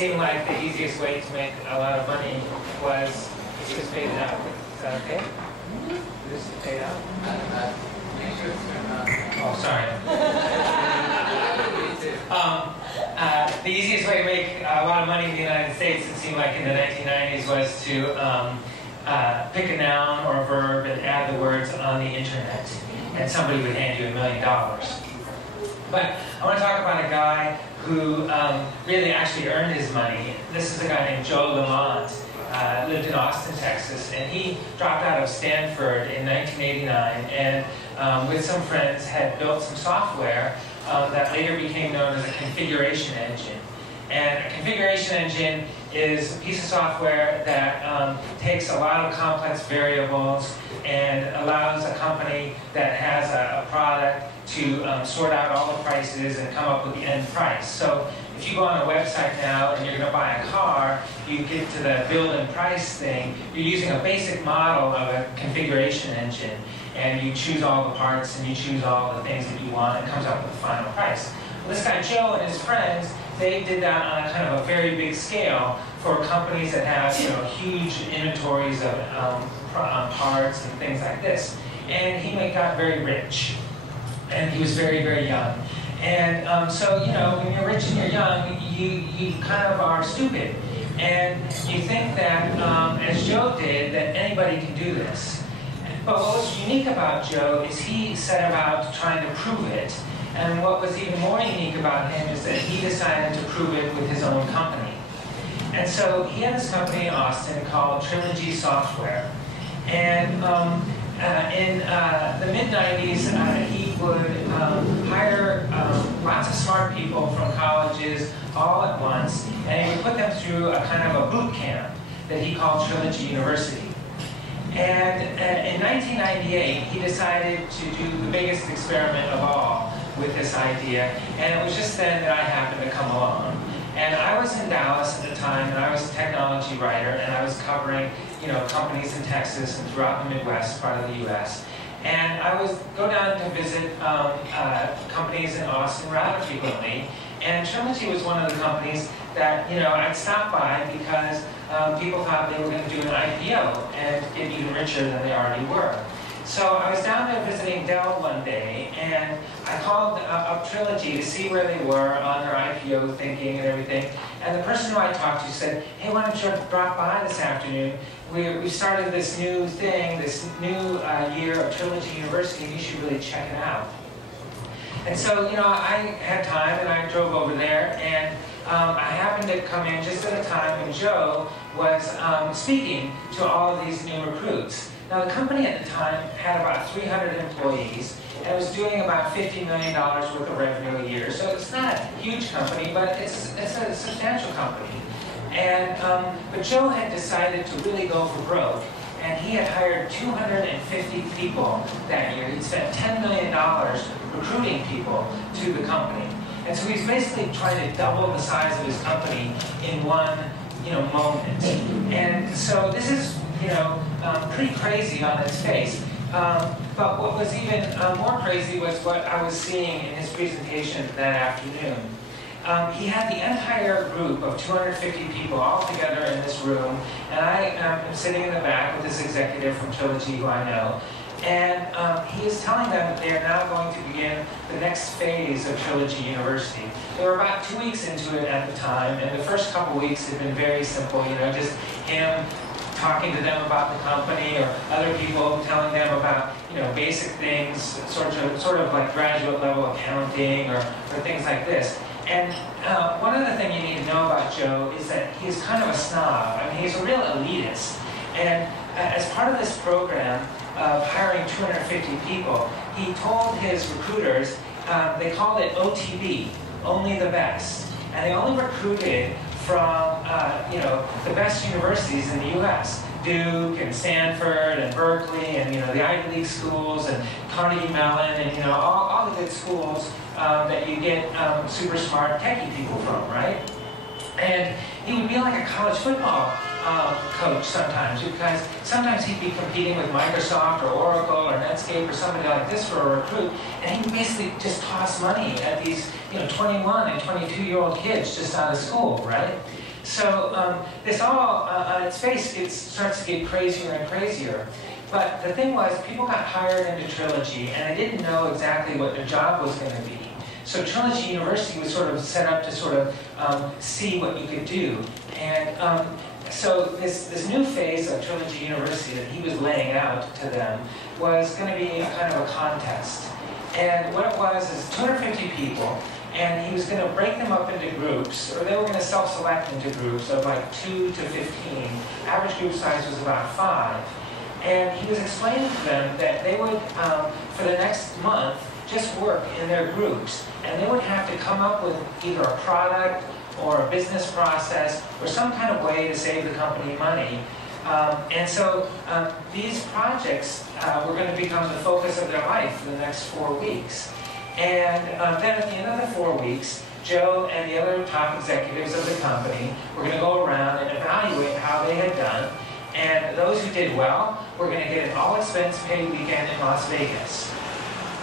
seemed like the easiest way to make a lot of money was to just pay it out. Is that okay? Just pay it out? Make sure it's turned on. Oh, sorry. The easiest way to make a lot of money in the United States, it seemed like in the 1990s, was to pick a noun or a verb and add the words on the internet, and somebody would hand you $1 million. But I want to talk about a guy who really actually earned his money. This is a guy named Joe Lamont, lived in Austin, Texas, and he dropped out of Stanford in 1989 and with some friends had built some software that later became known as a configuration engine. And a configuration engine is a piece of software that takes a lot of complex variables and allows a company that has a product to sort out all the prices and come up with the end price. So if you go on a website now and you're going to buy a car, you get to the build and price thing, you're using a basic model of a configuration engine, and you choose all the parts and you choose all the things that you want, and it comes up with the final price. Well, this guy Joe and his friends, they did that on a kind of a very big scale for companies that have, huge inventories of parts and things like this. And he got very rich, and he was very, very young. And so, when you're rich and you're young, you kind of are stupid. And you think that, as Joe did, that anybody can do this. But what was unique about Joe is he set about trying to prove it. And what was even more unique about him is that he decided to prove it with his own company. And so he had this company in Austin called Trilogy Software. And in the mid-90s, he would hire lots of smart people from colleges all at once, and he would put them through a kind of a boot camp that he called Trilogy University. And in 1998, he decided to do the biggest experiment of all with this idea, and it was just then that I happened to come along. And I was in Dallas at the time, and I was a technology writer, and I was covering, companies in Texas and throughout the Midwest part of the U.S. And I would go down to visit companies in Austin rather frequently, and Trilogy was one of the companies that, I'd stop by because people thought they were going to do an IPO and get even richer than they already were. So I was down there visiting Dell one day, and I called up Trilogy to see where they were on their IPO thinking and everything. And the person who I talked to said, "Hey, why don't you drop by this afternoon? We started this new thing, this new year of Trilogy University, and you should really check it out." And so, I had time, and I drove over there, and I happened to come in just at a time when Joe was speaking to all of these new recruits. Now, the company at the time had about 300 employees, and it was doing about $50 million worth of revenue a year. So it's not a huge company, but it's a substantial company. And but Joe had decided to really go for broke, and he had hired 250 people that year. He'd spent $10 million recruiting people to the company. And so he's basically trying to double the size of his company in one moment. And so this is pretty crazy on its face. But what was even more crazy was what I was seeing in his presentation that afternoon. He had the entire group of 250 people all together in this room, and I am sitting in the back with this executive from Trilogy who I know, and he is telling them that they are now going to begin the next phase of Trilogy University. They were about 2 weeks into it at the time, and the first couple weeks had been very simple, just him talking to them about the company, or other people telling them about basic things, sort of like graduate level accounting or things like this. And one other thing you need to know about Joe is that he's kind of a snob. I mean, he's a real elitist. And as part of this program of hiring 250 people, he told his recruiters, they called it OTB, only the best. And they only recruited from the best universities in the U.S. Duke and Stanford and Berkeley and the Ivy League schools and Carnegie Mellon and all the good schools that you get super smart techie people from, right? And he would be like a college football coach sometimes, because sometimes he'd be competing with Microsoft or Oracle or Netscape or somebody like this for a recruit, and he would basically just toss money at these 21 and 22-year-old kids just out of school, right? So this all, on its face, it starts to get crazier and crazier. But the thing was, people got hired into Trilogy, and they didn't know exactly what their job was going to be. So Trilogy University was sort of set up to sort of see what you could do. And so this new phase of Trilogy University that he was laying out to them was going to be a kind of a contest. And what it was is 250 people, and he was going to break them up into groups, or they were going to self-select into groups of like 2 to 15. Average group size was about 5. And he was explaining to them that they would, for the next month, just work in their groups. And they would have to come up with either a product or a business process or some kind of way to save the company money. And so these projects were going to become the focus of their life for the next 4 weeks. And then at the end of the 4 weeks, Joe and the other top executives of the company were going to go around and evaluate how they had done. And those who did well were going to get an all-expense-paid weekend in Las Vegas.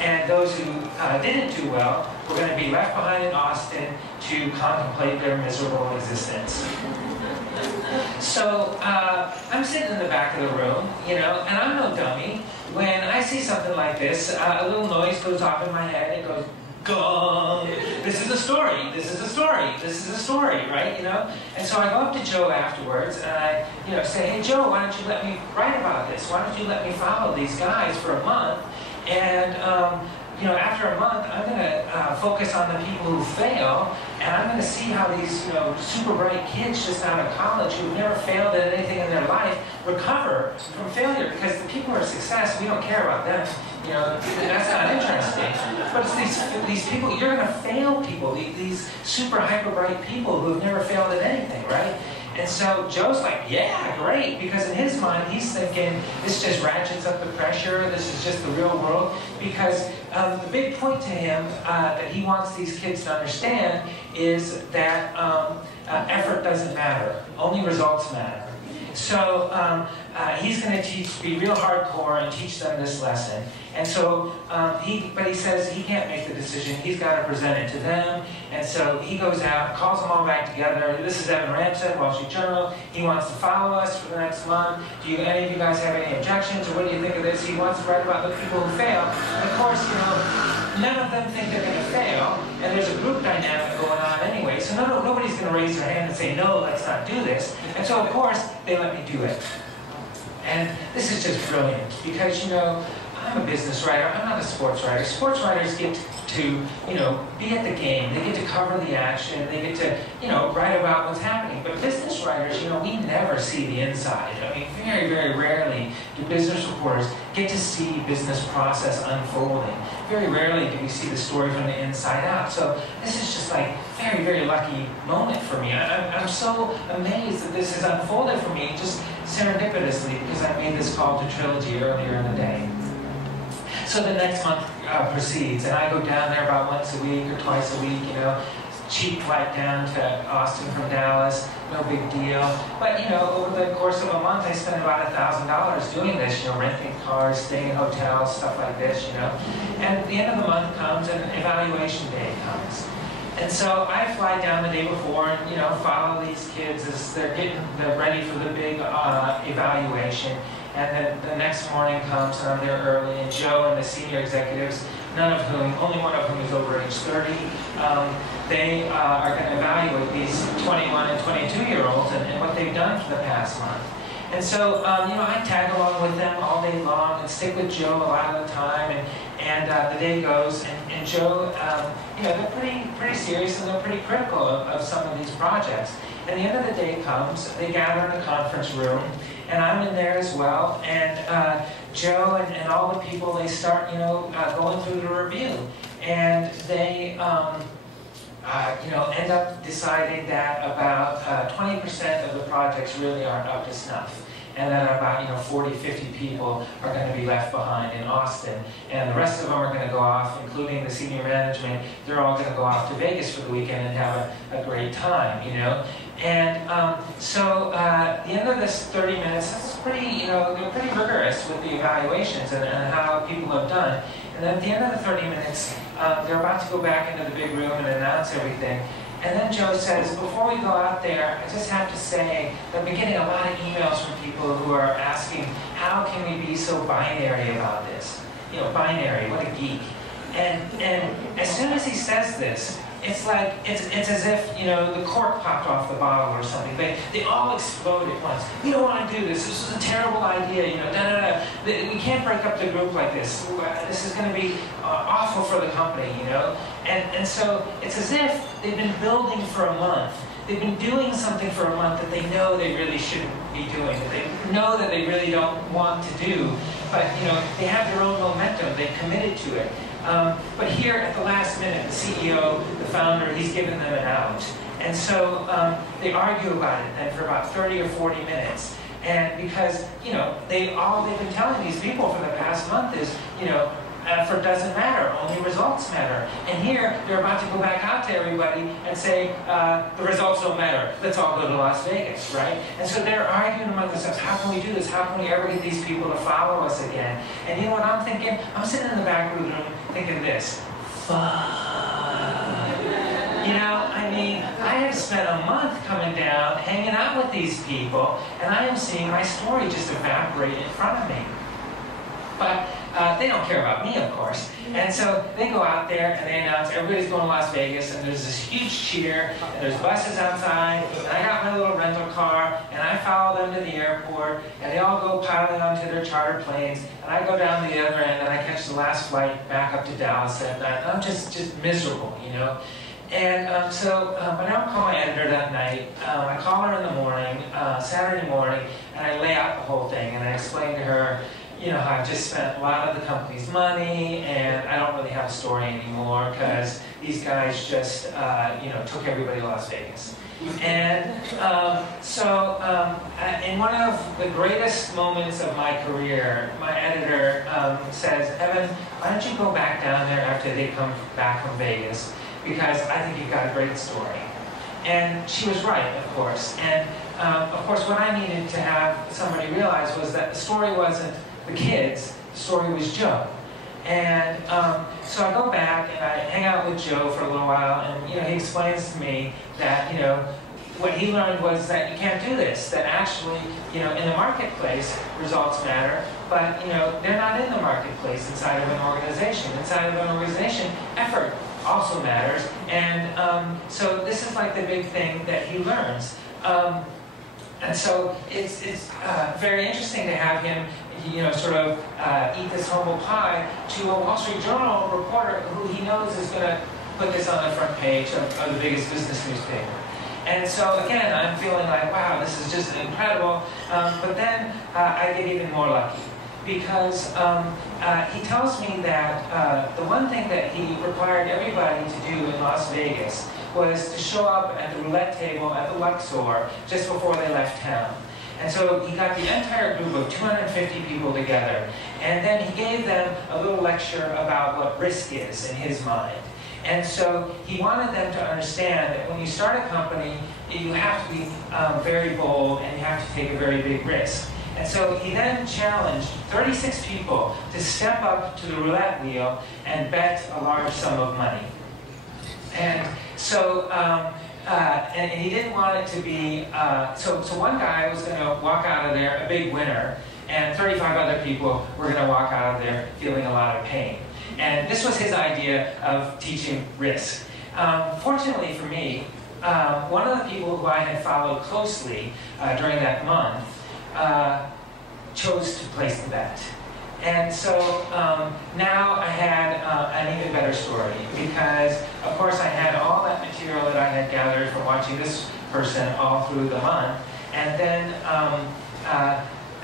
And those who didn't do well were going to be left behind in Austin to contemplate their miserable existence. So I'm sitting in the back of the room, you know, and I'm no dummy. When I see something like this, a little noise goes off in my head. It goes, gong. This is a story. This is a story. This is a story, right? You know. And so I go up to Joe afterwards, and I, you know, say, "Hey, Joe, why don't you let me write about this? Why don't you let me follow these guys for a month?" And you know, after a month, I'm going to focus on the people who fail, and I'm going to see how these, you know, super bright kids just out of college who've never failed at anything in their life recover from failure. Because the people who are success, we don't care about them. You know, that's not interesting. But it's these people, you're going to fail people, these super hyper bright people who have never failed at anything, right? And so Joe's like, yeah, great, because in his mind, he's thinking, this just ratchets up the pressure, this is just the real world, because the big point to him that he wants these kids to understand is that effort doesn't matter, only results matter. So he's going to be real hardcore and teach them this lesson. And so, but he says he can't make the decision. He's got to present it to them. And so he goes out, calls them all back together. This is Evan Ramstad, Wall Street Journal. He wants to follow us for the next month. Do any of you guys have any objections, or what do you think of this? He wants to write about the people who fail. And of course, you know, none of them think they're going to fail, and there's a group dynamic going on anyway. So nobody's going to raise their hand and say, no, let's not do this. And so, of course, they let me do it. And this is just brilliant, because, you know, I'm a business writer, I'm not a sports writer. Sports writers get to, you know, be at the game. They get to cover the action. They get to, you know, write about what's happening. But business writers, you know, we never see the inside. I mean, very, very rarely do business reporters get to see business process unfolding. Very rarely do we see the story from the inside out. So this is just like very, very lucky moment for me. I'm so amazed that this has unfolded for me just serendipitously, because I made this call to Trilogy earlier in the day. So the next month proceeds, and I go down there about once a week or twice a week, you know, cheap flight down to Austin from Dallas, no big deal. But, you know, over the course of a month, I spent about $1,000 doing this, you know, renting cars, staying in hotels, stuff like this, you know. And the end of the month comes, and evaluation day comes. And so I fly down the day before and, you know, follow these kids as they're ready for the big evaluation. And then the next morning comes, and I'm there early, and Joe and the senior executives, only one of whom is over age 30, they are going to evaluate these 21 and 22-year-olds and what they've done for the past month. And so, you know, I tag along with them all day long and stick with Joe a lot of the time, and the day goes, and Joe, you know, they're pretty serious and they're pretty critical of some of these projects. And the end of the day comes, they gather in the conference room, and I'm in there as well, and Joe and all the people, they start, you know, going through the review, and they, you know, end up deciding that about 20% of the projects really aren't up to snuff, and then about, you know, 40, 50 people are going to be left behind in Austin, and the rest of them are going to go off, including the senior management. They're all going to go off to Vegas for the weekend and have a great time, you know. And so at the end of this 30 minutes, it's pretty, you know, they're pretty rigorous with the evaluations and how people have done. And then at the end of the 30 minutes, they're about to go back into the big room and announce everything. And then Joe says, before we go out there, I just have to say that I'm getting a lot of emails from people who are asking, how can we be so binary about this? You know, binary, what a geek. And as soon as he says this, it's like, it's as if, you know, the cork popped off the bottle or something. They all explode at once. We don't want to do this. This is a terrible idea, you know, We can't break up the group like this. This is going to be awful for the company, you know. And so it's as if they've been building for a month. They've been doing something for a month that they know they really shouldn't be doing, that they know that they really don't want to do. But, you know, they have their own momentum. They've committed to it. But here at the last minute, the CEO, the founder, he's given them an out. And so they argue about it then for about 30 or 40 minutes. And because, you know, all they've been telling these people for the past month is, you know, effort doesn't matter, only results matter. And here, they're about to go back out to everybody and say, the results don't matter, let's all go to Las Vegas, right? And so they're arguing among themselves, how can we do this? How can we ever get these people to follow us again? And you know what I'm thinking? I'm sitting in the back of the room thinking this, fuck. You know, I mean, I have spent a month coming down, hanging out with these people, and I am seeing my story just evaporate in front of me. But they don't care about me, of course. And so they go out there and they announce everybody's going to Las Vegas, and there's this huge cheer, and there's buses outside, and I got my little rental car, and I follow them to the airport, and they all go piling onto their charter planes, and I go down the other end, and I catch the last flight back up to Dallas that night. I'm just miserable, you know. And so I don't call my editor that night. I call her in the morning, Saturday morning, and I lay out the whole thing, and I explain to her, you know, I've just spent a lot of the company's money, and I don't really have a story anymore because these guys just, you know, took everybody to Las Vegas. And in one of the greatest moments of my career, my editor says, Evan, why don't you go back down there after they come back from Vegas, because I think you've got a great story. And she was right, of course. And of course, what I needed to have somebody realize was that the story wasn't the kids, the story was Joe. And so I go back and I hang out with Joe for a little while, and you know, he explains to me that, you know, what he learned was that you can't do this, that actually, you know, in the marketplace, results matter, but, you know, they're not in the marketplace inside of an organization. Inside of an organization, effort also matters, and so this is like the big thing that he learns. And so it's very interesting to have him, you know, sort of eat this humble pie to a Wall Street Journal reporter who he knows is going to put this on the front page of the biggest business newspaper. And so again, I'm feeling like, wow, this is just incredible. But then I get even more lucky, because he tells me that the one thing that he required everybody to do in Las Vegas was to show up at the roulette table at the Luxor just before they left town. And so he got the entire group of 250 people together, and then he gave them a little lecture about what risk is in his mind. And so he wanted them to understand that when you start a company, you have to be very bold, and you have to take a very big risk. And so he then challenged 36 people to step up to the roulette wheel and bet a large sum of money. And so, and he didn't want it to be, so one guy was going to walk out of there a big winner, and 35 other people were going to walk out of there feeling a lot of pain. And this was his idea of teaching risk. Fortunately for me, one of the people who I had followed closely during that month chose to place the bet. And so now I had an even better story, because of course I had all that material that I had gathered from watching this person all through the month, and then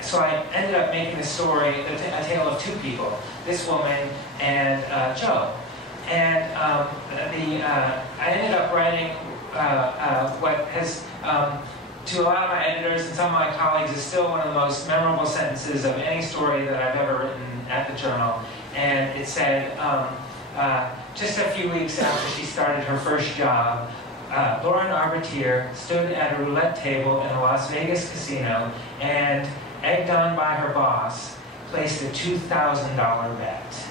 so I ended up making the story a tale of two people, this woman and Joe. And I ended up writing what has, to a lot of my editors and some of my colleagues, is still one of the most memorable sentences of any story that I've ever written at the Journal. And it said, just a few weeks after she started her first job, Lauren Arbitier stood at a roulette table in a Las Vegas casino and, egged on by her boss, placed a $2,000 bet.